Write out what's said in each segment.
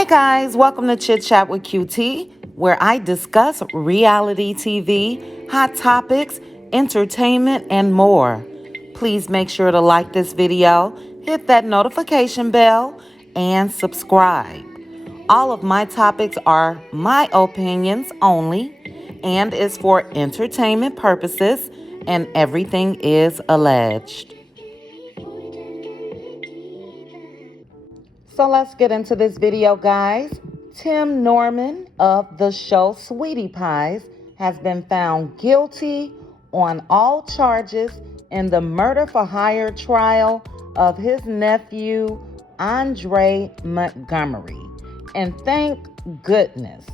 Hey guys, welcome to Chit Chat with QT, where I discuss reality TV, hot topics, entertainment, and more. Please make sure to like this video, hit that notification bell, and subscribe. All of my topics are my opinions only and is for entertainment purposes, and everything is alleged. So let's get into this video, guys. Tim Norman of the show Sweetie Pies has been found guilty on all charges in the murder for hire trial of his nephew, Andre Montgomery. And thank goodness.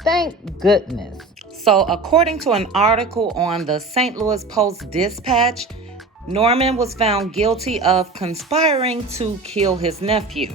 Thank goodness. So, according to an article on the St. Louis Post-Dispatch, Norman was found guilty of conspiring to kill his nephew.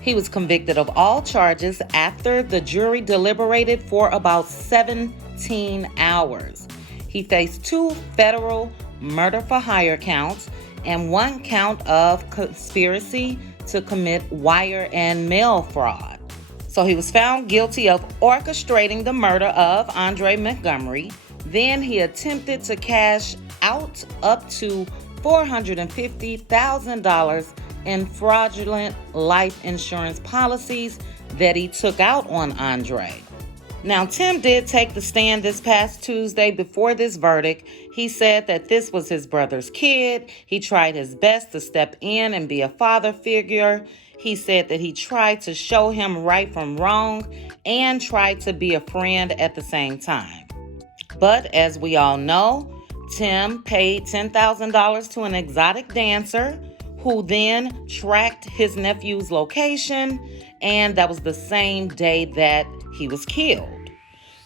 He was convicted of all charges after the jury deliberated for about 17 hours. He faced 2 federal murder for hire counts and 1 count of conspiracy to commit wire and mail fraud. So he was found guilty of orchestrating the murder of Andre Montgomery. Then he attempted to cash out up to $450,000 in fraudulent life insurance policies that he took out on Andre. Now, Tim did take the stand this past Tuesday before this verdict. He said that this was his brother's kid. He tried his best to step in and be a father figure. He said that he tried to show him right from wrong and tried to be a friend at the same time. But as we all know, Tim paid $10,000 to an exotic dancer who then tracked his nephew's location, and that was the same day that he was killed.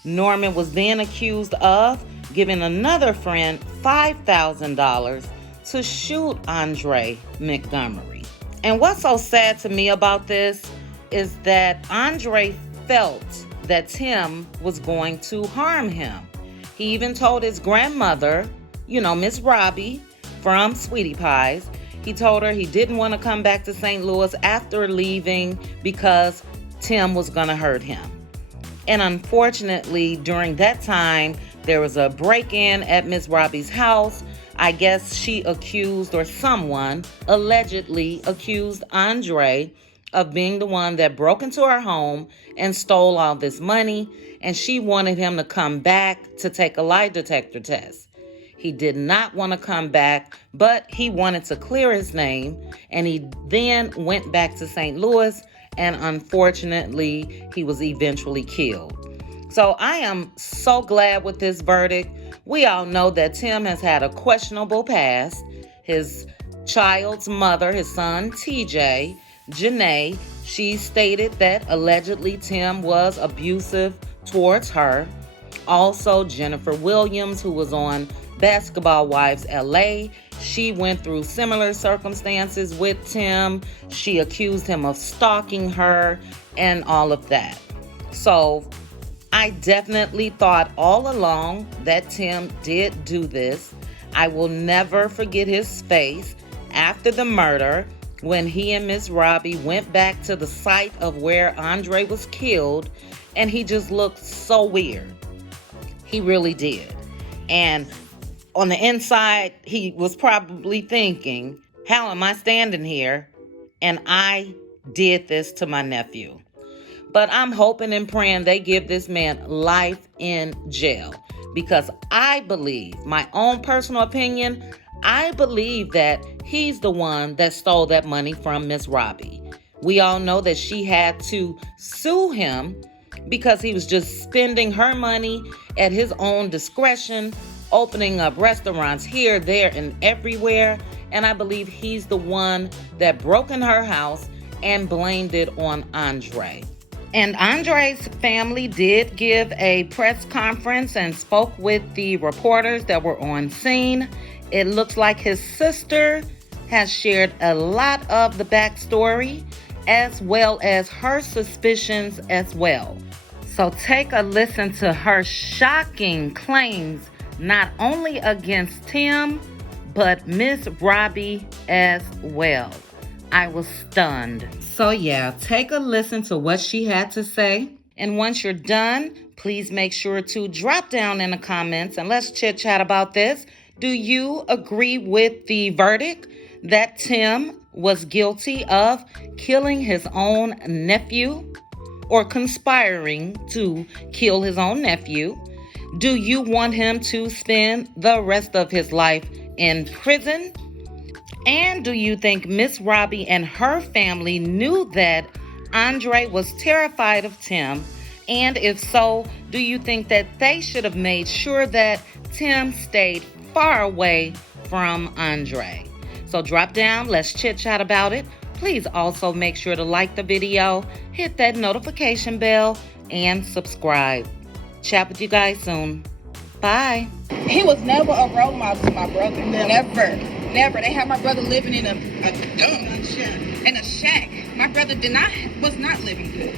Norman was then accused of giving another friend $5,000 to shoot Andre Montgomery. And what's so sad to me about this is that Andre felt that Tim was going to harm him. He even told his grandmother, Miss Robbie from Sweetie Pies, he told her he didn't want to come back to St. Louis after leaving because Tim was going to hurt him. And unfortunately, during that time, there was a break-in at Miss Robbie's house. I guess she accused, or someone allegedly accused Andre of being the one that broke into her home and stole all this money. And she wanted him to come back to take a lie detector test. He did not want to come back, but he wanted to clear his name, and he then went back to St. Louis, and unfortunately, he was eventually killed. So I am so glad with this verdict. We all know that Tim has had a questionable past. His child's mother, his son TJ, Janae, she stated that allegedly Tim was abusive towards her. Also, Jennifer Williams, who was on Basketball Wives LA, she went through similar circumstances with Tim. She accused him of stalking her and all of that. So I definitely thought all along that Tim did do this. I will never forget his face after the murder when he and Miss Robbie went back to the site of where Andre was killed, and he just looked so weird. He really did. And on the inside, he was probably thinking, how am I standing here and I did this to my nephew? But I'm hoping and praying they give this man life in jail, because I believe, my own personal opinion, I believe that he's the one that stole that money from Miss Robbie. We all know that she had to sue him because he was just spending her money at his own discretion, opening up restaurants here, there, and everywhere. And I believe he's the one that broke in her house and blamed it on Andre. And Andre's family did give a press conference and spoke with the reporters that were on scene. It looks like his sister has shared a lot of the backstory, as well as her suspicions as well. So take a listen to her shocking claims, not only against Tim, but Miss Robbie as well. I was stunned. So, yeah, take a listen to what she had to say. And once you're done, please make sure to drop down in the comments and let's chit chat about this. Do you agree with the verdict that Tim was guilty of killing his own nephew or conspiring to kill his own nephew? Do you want him to spend the rest of his life in prison? And do you think Miss Robbie and her family knew that Andre was terrified of Tim? And if so, do you think that they should have made sure that Tim stayed far away from Andre? So drop down, let's chit chat about it. Please also make sure to like the video, hit that notification bell, and subscribe. Chat with you guys soon. Bye. He was never a role model to my brother. Never. They had my brother living in a shack. My brother was not living good.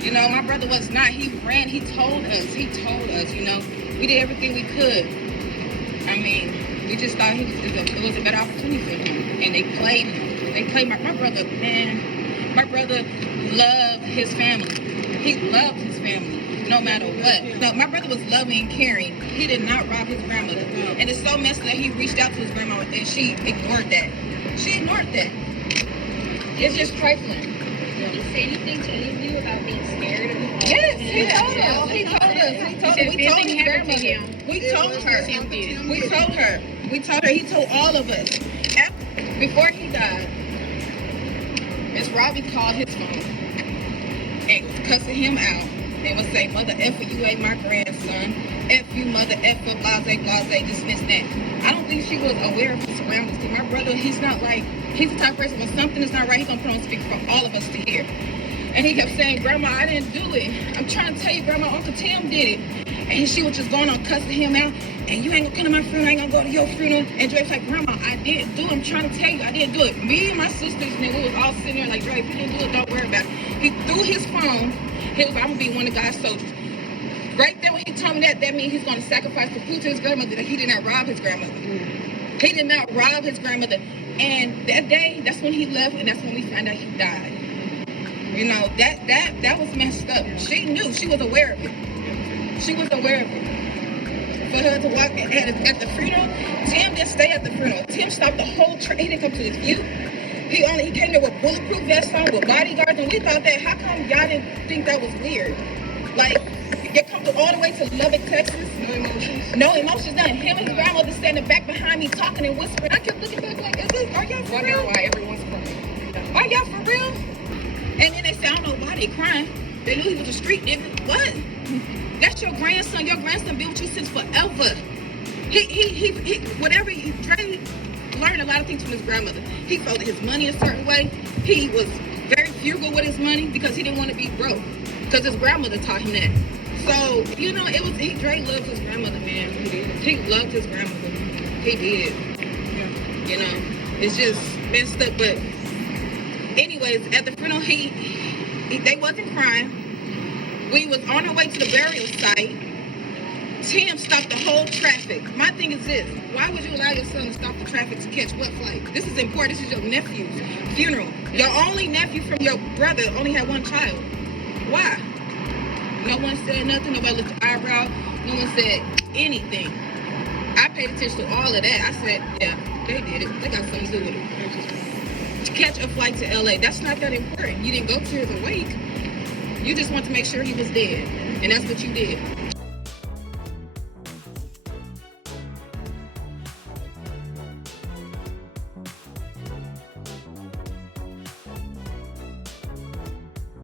You know, my brother was not. He told us, you know, we did everything we could. I mean, we just thought it was a better opportunity for him. And they played him. They played my brother, man. My brother loved his family. He loved his family. No matter what. No, my brother was loving and caring. He did not rob his grandmother. And it's so messed that he reached out to his grandma and she ignored that. It's just trifling. Did he say anything to any of you about being scared of him? Yes, he told us. We told his grandmother. We told her. He told all of us. Before he died, Miss Robbie called his phone and was cussing him out. And would say, mother effer, you ain't my grandson. F you, mother effer, blase, dismiss that. I don't think she was aware of his surroundings. Because my brother, he's the type of person, when something is not right, he's going to put on speaker for all of us to hear. And he kept saying, Grandma, I didn't do it. I'm trying to tell you, Grandma, Uncle Tim did it. And she was just going on cussing him out. And you ain't going to come to my funeral, I ain't going to go to your funeral. And Dre was like, Grandma, I didn't do it. I'm trying to tell you, I didn't do it. Me and my sisters, and we was all sitting there like, Dre, if you didn't do it, don't worry about it. He threw his phone. He was like, I'm going to be one of God's soldiers. Right there when he told me that means he's going to sacrifice to prove to his grandmother that he did not rob his grandmother. He did not rob his grandmother. And that day, that's when he left, and that's when we found out he died. You know, that was messed up. She knew. She was aware of it. For her to walk at the funeral, Tim didn't stay at the funeral. Tim stopped the whole trip. He didn't come to his view. He came there with bulletproof vests on, with bodyguards, and we thought that, how come y'all didn't think that was weird? Like, you come all the way to Lubbock, Texas. No emotions, none. Him and his grandmother standing back behind me talking and whispering. I kept looking back like, are y'all for real? Why everyone's crying. Are y'all for real? And then they say, I don't know why they crying. They knew he was a street nigga. What? That's your grandson. Your grandson been with you since forever. Dre learned a lot of things from his grandmother. He folded his money a certain way. He was very frugal with his money because he didn't want to be broke. Because his grandmother taught him that. So, you know, Dre loved his grandmother, man. He loved his grandmother. He did. Yeah. You know, it's just messed up. But anyways, at the funeral, they wasn't crying. We was on our way to the burial site. Tim stopped the whole traffic. My thing is this. Why would you allow your son to stop the traffic to catch what flight? This is important. This is your nephew's funeral. Your only nephew from your brother only had one child. Why? No one said nothing. Nobody lifted an eyebrow. No one said anything. I paid attention to all of that. I said, yeah, they did it. They got something to do with it. To catch a flight to LA, that's not that important. You didn't go to his wake. You just want to make sure he was dead. And that's what you did.